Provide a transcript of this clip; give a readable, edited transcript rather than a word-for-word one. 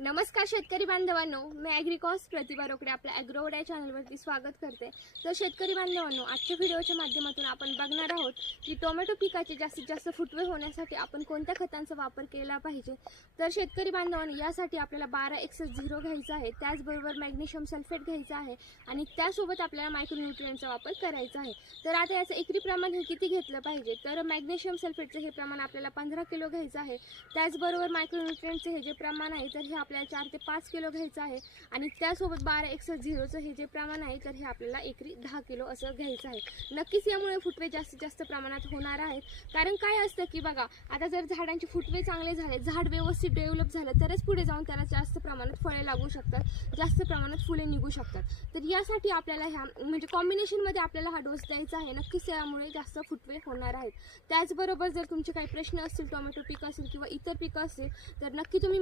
नमस्कार शेतकरी बांधवांनो, मी ॲग्रिकॉस प्रतिभा रोकडे आपल्या ॲग्रोवड या चॅनलवरती स्वागत करते। तर शेतकरी बांधवांनो, आजच्या व्हिडिओच्या माध्यमातून आपण बघणार आहोत की टोमॅटो पिकाचे जास्तीत जास्त फुटवे होण्यासाठी आपण कोणत्या खतांचा वापर केला पाहिजे। तर शेतकरी बांधवांनो, यासाठी आपल्याला 12XS0 घ्यायचा आहे, त्याचबरोबर मॅग्नेशियम सल्फेट घ्यायचा आहे आणि त्यासोबत आपल्याला मायक्रोन्यूट्रिएंटचा वापर करायचा आहे। तर आता याचं एकरी प्रमाण हे किती घेतलं पाहिजे, तर मॅग्नेशियम सल्फेटचं हे प्रमाण आपल्याला 15 किलो घ्यायचं आहे। त्याचबरोबर मायक्रोन्यूट्रिएंटचे हे जे प्रमाण आहे तर हे आपल्याला 4 ते 5 किलो घ्यायचं आहे आणि त्यासोबत 12XS0चं हे जे प्रमाण आहे तर हे आपल्याला एकरी 10 किलो असं घ्यायचं आहे। नक्कीच यामुळे फुटवे जास्तीत जास्त प्रमाणात होणार आहेत, कारण काय असतं की बघा, आता जर झाडांचे फुटवे चांगले झाले, झाड व्यवस्थित डेव्हलप झालं तरच पुढे जाऊन त्याला जास्त प्रमाणात फळे लागू शकतात, जास्त प्रमाणात फुले निघू शकतात। तर यासाठी आपल्याला ह्या म्हणजे कॉम्बिनेशनमध्ये आपल्याला हा डोस द्यायचा आहे। नक्कीच यामुळे जास्त फुटवे होणार आहेत। त्याचबरोबर जर तुमचे काही प्रश्न असतील, टोमॅटो पीक असेल किंवा इतर पिकं असेल, तर नक्की तुम्ही